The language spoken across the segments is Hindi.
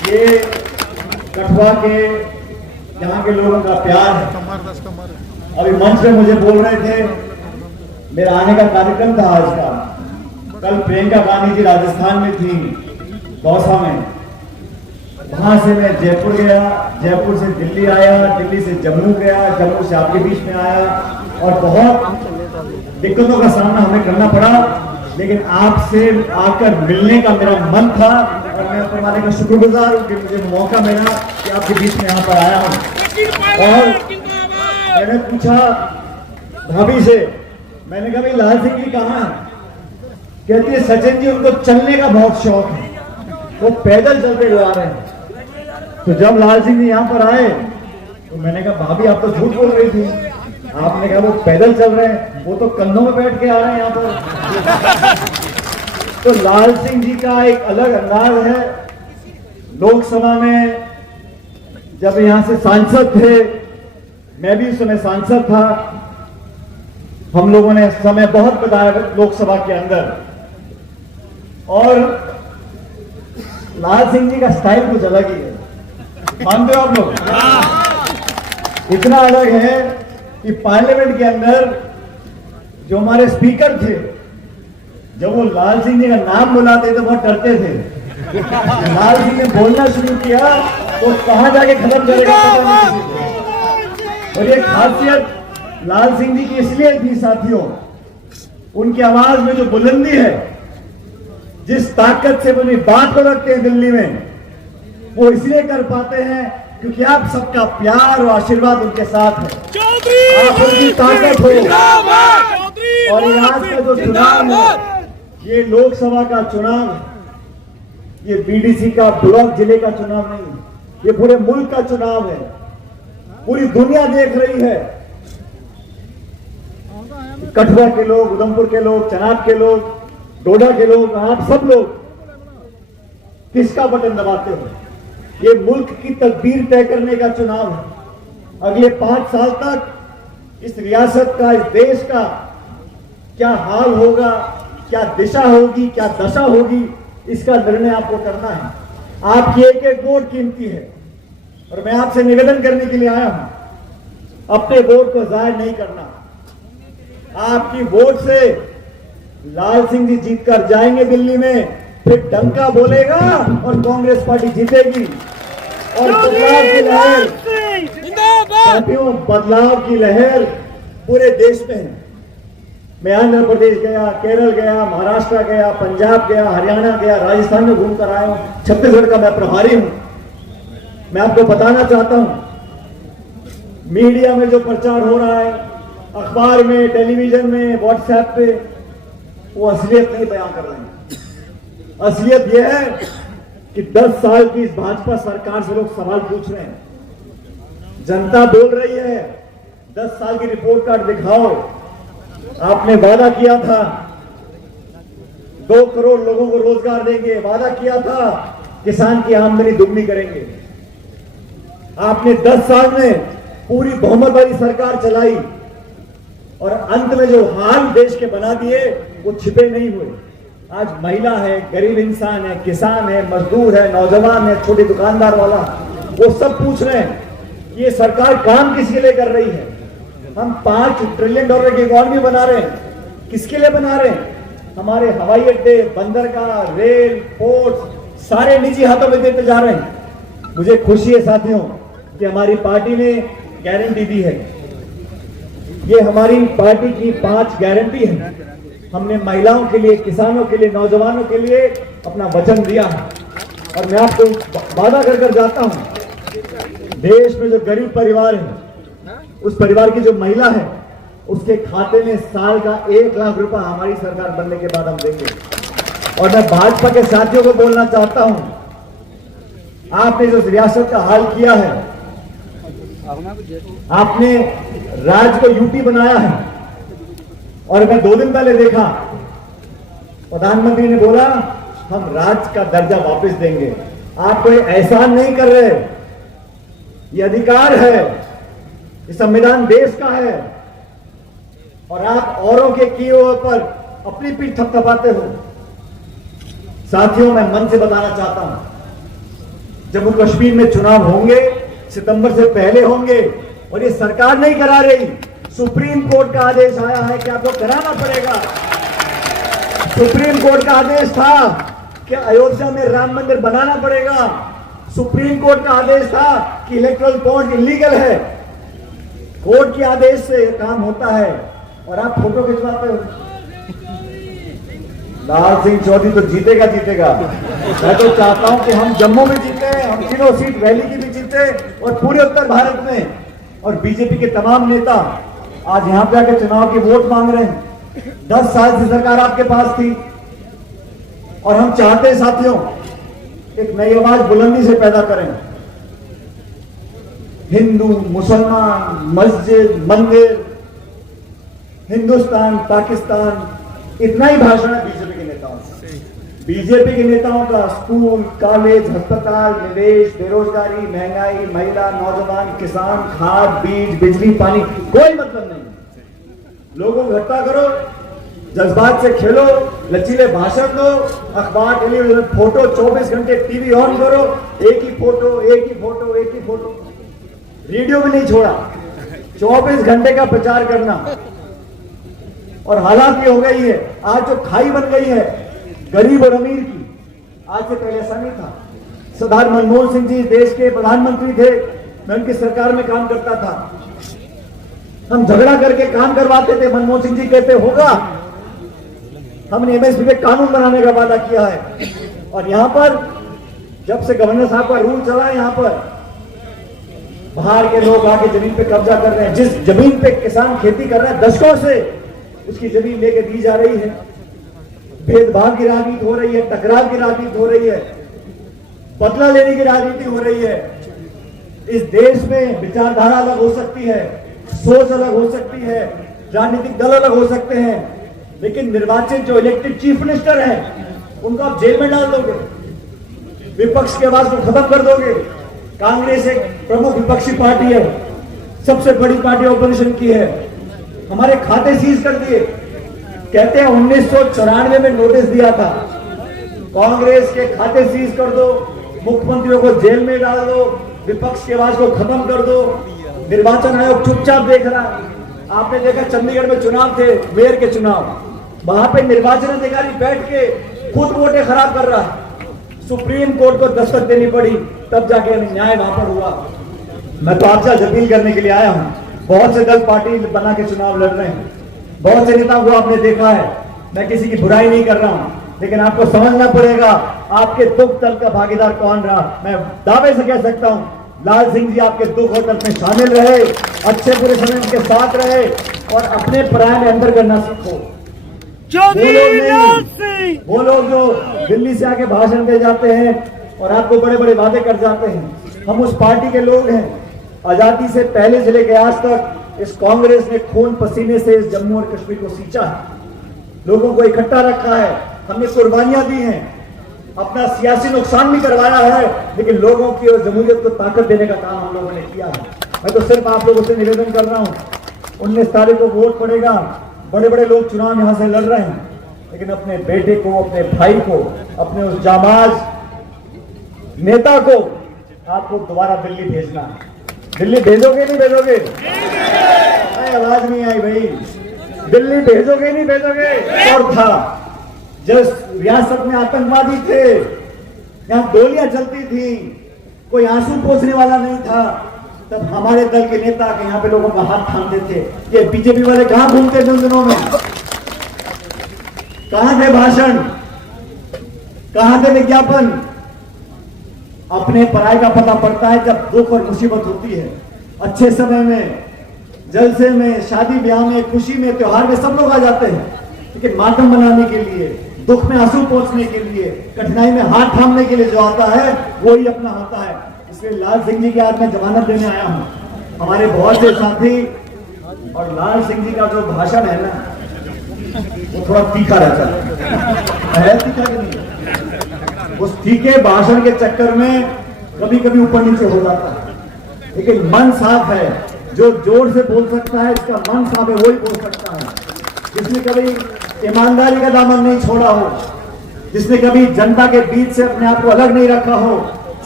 ये कठुआ के यहाँ के लोगों का प्यार है। अभी मंच पे मुझे बोल रहे थे, मेरा आने का कार्यक्रम था आज का। कल प्रियंका गांधी जी राजस्थान में थी, दौसा में। वहां से मैं जयपुर गया, जयपुर से दिल्ली आया, दिल्ली से जम्मू गया, जम्मू से आपके बीच में आया और बहुत दिक्कतों का सामना हमें करना पड़ा, लेकिन आपसे आकर मिलने का मेरा मन था और मैं परमात्मा का शुक्रगुजार हूं कि मुझे मौका मिला कि आपके बीच में यहाँ पर आया हूँ। और मैंने पूछा भाभी से, मैंने कहा भाई लाल सिंह जी कहाँ हैं? कहती है सचिन जी उनको चलने का बहुत शौक है, वो पैदल चलते हुए आ रहे हैं। तो जब लाल सिंह जी यहाँ पर आए तो मैंने कहा भाभी आप तो झूठ बोल रही थी, आपने कहा वो पैदल चल रहे हैं, वो तो कंधों में बैठ के आ रहे हैं यहाँ पर। तो लाल सिंह जी का एक अलग अंदाज है। लोकसभा में जब यहाँ से सांसद थे, मैं भी उस समय सांसद था, हम लोगों ने समय बहुत बताया लोकसभा के अंदर, और लाल सिंह जी का स्टाइल कुछ अलग ही है, मानते हो आप लोग? इतना अलग है कि पार्लियामेंट के अंदर जो हमारे स्पीकर थे, जब वो लाल सिंह जी का नाम बुलाते तो बहुत डरते थे। लाल सिंह ने बोलना शुरू किया तो कहां जाके खत्म करेगा पता नहीं किसी को। और ये खासियत लाल सिंह जी की इसलिए थी साथियों, उनकी आवाज में जो बुलंदी है, जिस ताकत से वो अपनी बात को रखते हैं दिल्ली में, वो इसलिए कर पाते हैं क्योंकि आप सबका प्यार और आशीर्वाद उनके साथ है। आप उनकी ताकत हो। और आज का जो चुनाव है, ये लोकसभा का चुनाव है, ये बीडीसी का ब्लॉक जिले का चुनाव नहीं है, ये पूरे मुल्क का चुनाव है। पूरी दुनिया देख रही है, कठुआ के लोग, उधमपुर के लोग, चनाब के लोग, डोडा के लोग, आप सब लोग किसका बटन दबाते हो। ये मुल्क की तकदीर तय करने का चुनाव है। अगले 5 साल तक इस रियासत का, इस देश का क्या हाल होगा, क्या दिशा होगी, क्या दशा होगी, इसका निर्णय आपको करना है। आपकी एक एक वोट कीमती है और मैं आपसे निवेदन करने के लिए आया हूं, अपने वोट को जाहिर नहीं करना। आपकी वोट से लाल सिंह जी जीतकर जाएंगे दिल्ली में, फिर डंका बोलेगा और कांग्रेस पार्टी जीतेगी। और बदलाव की लहर, साथियों, बदलाव की लहर पूरे देश में है। मैं आंध्र प्रदेश गया, केरल गया, महाराष्ट्र गया, पंजाब गया, हरियाणा गया, राजस्थान में घूमकर आया हूं, छत्तीसगढ़ का मैं प्रभारी हूं। मैं आपको बताना चाहता हूं, मीडिया में जो प्रचार हो रहा है, अखबार में, टेलीविजन में, व्हाट्सएप पे, वो असलियत नहीं बयां कर रहे हैं। असलियत यह है कि 10 साल की इस भाजपा सरकार से लोग सवाल पूछ रहे हैं, जनता बोल रही है 10 साल की रिपोर्ट कार्ड दिखाओ। आपने वादा किया था 2 करोड़ लोगों को रोजगार देंगे, वादा किया था किसान की आमदनी दुगनी करेंगे। आपने 10 साल में पूरी बहुमत वाली सरकार चलाई और अंत में जो हाल देश के बना दिए वो छिपे नहीं हुए। आज महिला है, गरीब इंसान है, किसान है, मजदूर है, नौजवान है, छोटे दुकानदार वाला, वो सब पूछ रहे हैं कि ये सरकार काम किसके लिए कर रही है। हम $5 ट्रिलियन की इकोनॉमी बना रहे हैं, किसके लिए बना रहे हैं? हमारे हवाई अड्डे, बंदरगाह, रेल, पोर्ट सारे निजी हाथों में देते जा रहे हैं। मुझे खुशी है साथियों कि हमारी पार्टी ने गारंटी दी है। ये हमारी पार्टी की 5 गारंटी है। हमने महिलाओं के लिए, किसानों के लिए, नौजवानों के लिए अपना वचन दिया है। और मैं आपको वादा कर जाता हूं, देश में जो गरीब परिवार है, उस परिवार की जो महिला है, उसके खाते में साल का 1 लाख रुपया हमारी सरकार बनने के बाद हम देंगे। और मैं भाजपा के साथियों को बोलना चाहता हूं, आपने जो रियासत का हाल किया है, आपने राज्य को यूटी बनाया है। और मैं 2 दिन पहले देखा, प्रधानमंत्री ने बोला हम राज्य का दर्जा वापस देंगे। आप कोई एहसान नहीं कर रहे, ये अधिकार है, ये संविधान देश का है, और आप औरों के किए हुए पर अपनी पीठ थपथपाते हो। साथियों, मैं मन से बताना चाहता हूं, जम्मू कश्मीर में चुनाव होंगे, सितंबर से पहले होंगे, और ये सरकार नहीं करा रही, सुप्रीम कोर्ट का आदेश आया है कि आपको कराना पड़ेगा। सुप्रीम कोर्ट का आदेश था कि अयोध्या में राम मंदिर बनाना पड़ेगा। सुप्रीम कोर्ट का आदेश था कि इलेक्ट्रल बॉन्ड इलीगल है। कोर्ट के आदेश से काम होता है और आप फोटो खिंचवाते हो। लाल सिंह चौधरी तो जीतेगा जीतेगा। मैं तो चाहता हूं कि हम जम्मू में जीते, हम तीनों सीट वैली की भी जीते और पूरे उत्तर भारत में। और बीजेपी के तमाम नेता आज यहां पे आकर चुनाव की वोट मांग रहे हैं। 10 साल से सरकार आपके पास थी और हम चाहते हैं साथियों एक नई आवाज बुलंदी से पैदा करें। हिंदू, मुसलमान, मस्जिद, मंदिर, हिंदुस्तान, पाकिस्तान, इतना ही भाषण है बीजेपी के नेताओं का। बीजेपी के नेताओं का स्कूल, कॉलेज, अस्पताल, निवेश, बेरोजगारी, महंगाई, महिला, नौजवान, किसान, खाद, बीज, बिजली, पानी, कोई मतलब नहीं। लोगों को इकट्ठा करो, जज्बात से खेलो, लचीले भाषण दो, अखबार, टेलीविजन, फोटो, 24 घंटे टीवी ऑन करो, एक ही फोटो, एक ही फोटो, एक ही फोटो, रेडियो भी नहीं छोड़ा, 24 घंटे का प्रचार करना। और हालात ये हो गई है, आज जो खाई बन गई है गरीब और अमीर की, आज से पहले ऐसा नहीं था। सरदार मनमोहन सिंह जी देश के प्रधानमंत्री थे, मैं उनकी सरकार में काम करता था। हम झगड़ा करके काम करवाते थे, मनमोहन सिंह जी कहते होगा, हमने एमएसपी पे कानून बनाने का वादा किया है। और यहां पर जब से गवर्नर साहब का रूल चला है, यहां पर बाहर के लोग आके जमीन पे कब्जा कर रहे हैं। जिस जमीन पे किसान खेती कर रहा है दशकों से, उसकी जमीन लेके दी जा रही है। भेदभाव की राजनीति हो रही है, टकराव की राजनीति हो रही है, बदला लेने की राजनीति हो रही है। इस देश में विचारधारा अलग हो सकती है, सोच अलग हो सकती है, राजनीतिक दल अलग हो सकते हैं, लेकिन निर्वाचित जो इलेक्टेड चीफ मिनिस्टर हैं उनको आप जेल में डाल दोगे, विपक्ष की आवाज को खत्म कर दोगे। कांग्रेस एक प्रमुख विपक्षी पार्टी है, सबसे बड़ी पार्टी ऑपोजिशन की है, हमारे खाते सीज कर दिए। कहते हैं 1994 में नोटिस दिया था, कांग्रेस के खाते सीज कर दो, मुख्यमंत्रियों को जेल में डाल दो, विपक्ष की आवाज को खत्म कर दो। निर्वाचन आयोग चुपचाप देख रहा। आपने देखा चंडीगढ़ में चुनाव थे, मेयर के चुनाव, वहां पे निर्वाचन अधिकारी बैठ के खुद वोटें खराब कर रहा है। सुप्रीम कोर्ट को दस्तक देनी पड़ी, तब जाके न्याय वहां पर हुआ। मैं तो आपसे अपील करने के लिए आया हूं। बहुत से दल पार्टी बना के चुनाव लड़ रहे हैं, बहुत से नेताओं को आपने देखा है, मैं किसी की बुराई नहीं कर रहा हूं, लेकिन आपको समझना पड़ेगा आपके दुख दर्द का भागीदार कौन रहा। मैं दावे से कह सकता हूं, लाल सिंह जी आपके दुख और दर्द में शामिल रहे, अच्छे बुरे समय उनके साथ रहे, और अपने पराये में अंदर करना सीखो। वो लोग जो दिल्ली से आके भाषण दे जाते हैं और आपको बड़े बड़े वादे कर जाते हैं, हम उस पार्टी के लोग हैं। आजादी से पहले से लेकर आज तक इस कांग्रेस ने खून पसीने से इस जम्मू और कश्मीर को सींचा है, लोगों को इकट्ठा रखा है, हमने कुर्बानियां दी हैं, अपना सियासी नुकसान भी करवाया है, लेकिन लोगों की और जमहूरियत को ताकत देने का काम हम लोगों ने किया है। मैं तो सिर्फ आप लोगों से निवेदन कर रहा हूं, 19 तारीख को वोट पड़ेगा, बड़े बड़े लोग चुनाव यहां से लड़ रहे हैं, लेकिन अपने बेटे को, अपने भाई को, अपने उस जामाज नेता को आपको दोबारा दिल्ली भेजना है। दिल्ली भेजोगे नहीं भेजोगे? आवाज नहीं आई भाई, दिल्ली भेजोगे नहीं भेजोगे? और था जिस रियासत में आतंकवादी थे, यहां गोलियां चलती थी, कोई आंसू पोंछने वाला नहीं था, तब हमारे दल के नेता के यहाँ पे लोगों का हाथ थामते थे। ये बीजेपी वाले कहां घूमते थे उन दिनों में? कहां थे भाषण, कहां थे विज्ञापन? अपने पराये का पता पड़ता है जब दुख और मुसीबत होती है। अच्छे समय में, जलसे में, शादी ब्याह में, खुशी में, त्योहार में सब लोग आ जाते हैं, लेकिन मातम बनाने के लिए, दुख में आंसू पोंछने के लिए, कठिनाई में हाथ थामने के लिए जो आता है वो ही अपना होता है। इसलिए लाल सिंह जी के हाथ में जमानत देने आया हूं। हमारे बहुत से साथी, और लाल सिंह जी का जो भाषण है ना, वो थोड़ा तीखा रहता है, तीखा कि नहीं? उस तीखे भाषण के चक्कर में कभी कभी ऊपर नीचे हो जाता है, लेकिन मन साफ है, जो जोर से बोल सकता है, इसका मन साफ है, वही बोल सकता है। जिसने कभी ईमानदारी का दामन नहीं छोड़ा हो, जिसने कभी जनता के बीच से अपने आप को अलग नहीं रखा हो,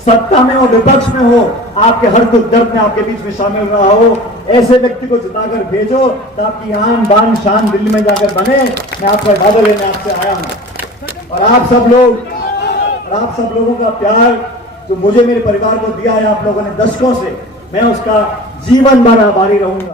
सत्ता में हो विपक्ष में हो, आपके हर दुख दर्द में आपके बीच में शामिल रहा हो, ऐसे व्यक्ति को जिताकर भेजो ताकि आन बान शान दिल्ली में जाकर बने। मैं आपका वादा लेने आपसे आया हूं और आप सब लोगों का प्यार जो मुझे मेरे परिवार को दिया है आप लोगों ने दशकों से, मैं उसका जीवन भर आभारी रहूंगा।